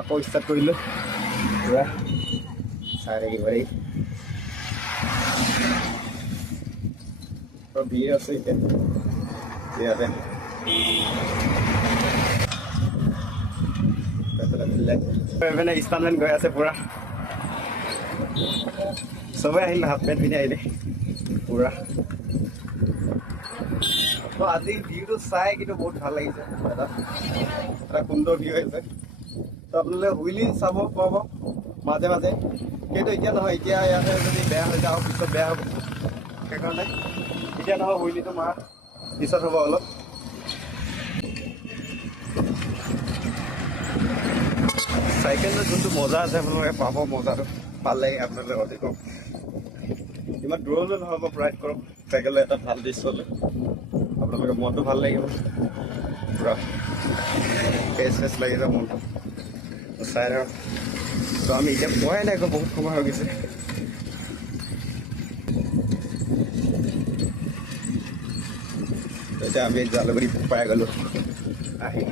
আকৌ ষ্টাৰ্ট কৰিলোঁ পুৰা চাই থাকিব পাৰি ভিৰ আছে এতিয়া ইয়াতে এইপিনে ষ্টানমেণ্ট গৈ আছে পুৰা চবেই আহিলে হাফ পেণ্ট পিন্ধি আহিলে পুৰা তো আজি ভিউটো চাই কিন্তু বহুত ভাল লাগিছে এটা সুন্দৰ ভিউ আহিছে তো আপোনালোকে হুইলি চাব পাব মাজে মাজে কিন্তু এতিয়া নহয় এতিয়া ইয়াতে যদি বেয়া হৈ যাওঁ পিছত বেয়া হ'ব সেইকাৰণে এতিয়া নহয় হুইলিটো মাৰ পিছত হ'ব অলপ চাইকেলৰ যোনটো মজা আছে আপোনালোকে পাব মজাটো ভাল লাগে আপোনালোকে অধিক ইমান দূৰলৈ নহ'ব ৰাইড কৰক চাইকেলৰ এটা ভাল দৃশ্য লৈ আপোনালোকে মনটো ভাল লাগিব পুৰা ফ্ৰেছ ফ্ৰেছ লাগি যাব মনটো চাই ধৰক তো আমি এতিয়া পোৱাই নাই আকৌ বহুত সময় হৈ গৈছে এতিয়া আমি জালুগুৰি পাই গ'লোঁ আহি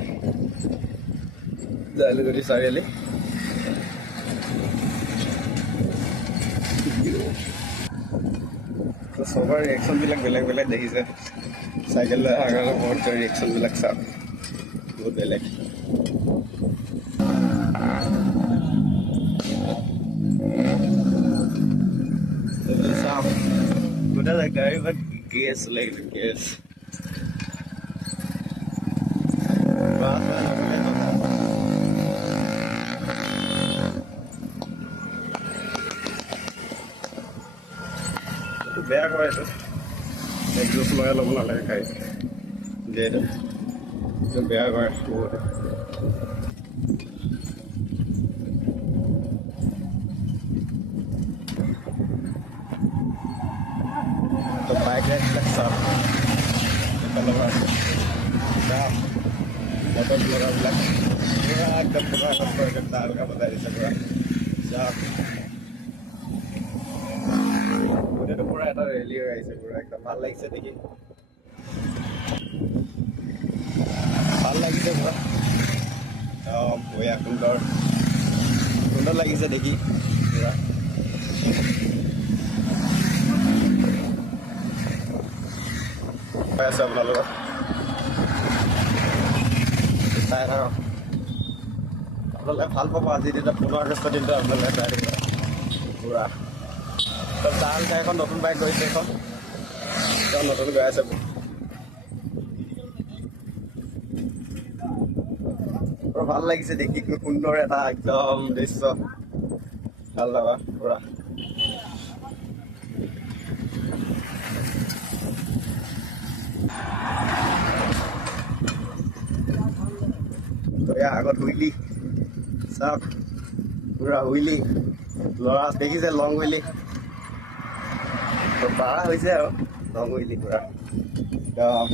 জালুগুৰি চাৰিআলি চবৰ ৰিয়েকশ্যনবিলাক বেলেগ বেলেগ দেখিছে চাইকেল লৈ অহাৰ কাৰণে বহুত ৰিয়েকশ্যনবিলাক চাওক বহুত বেলেগ চাওক গোটেই গাড়ী বা গেছ লাগিব গেছ বেয়া কৰে এইটো একজোচ লগাই ল'ব নালাগে খাই যিহেতু বেয়া কৰে বহুতে তো বাইক ৰাইডবিলাক চাওক মটৰ ব্লগাৰবিলাক পুৰা একদম পুৰা কষ্ট একদম তালকা বজাই দিছে পুৰা চাওক গোটেইটো পুৰা এটা ৰেলি হৈ আহিছে পুৰা একদম ভাল লাগিছে দেখি ভাল লাগিছে পুৰা বঢ়িয়া সুন্দৰ সুন্দৰ লাগিছে দেখি পুৰা হৈ আছে আপোনালোকৰ চাই থাকক আপোনালোকে ভাল পাব আজি দিনা 15 আগষ্টৰ দিনটো আপোনালোকে চাই থাকিব পুৰা তাল এখন নতুন বাইক গৈছে এখন নতুন গৈ আছে ভাল লাগিছে দেখি সুন্দৰ এটা একদম দৃশ্য ভাল লগা পুৰা আগত হুইলি চাওক পুৰা হুইলি ল'ৰা দেখিছে লং হুইলি পাৰা হৈছে আৰু লং হুইলি পুৰা একদম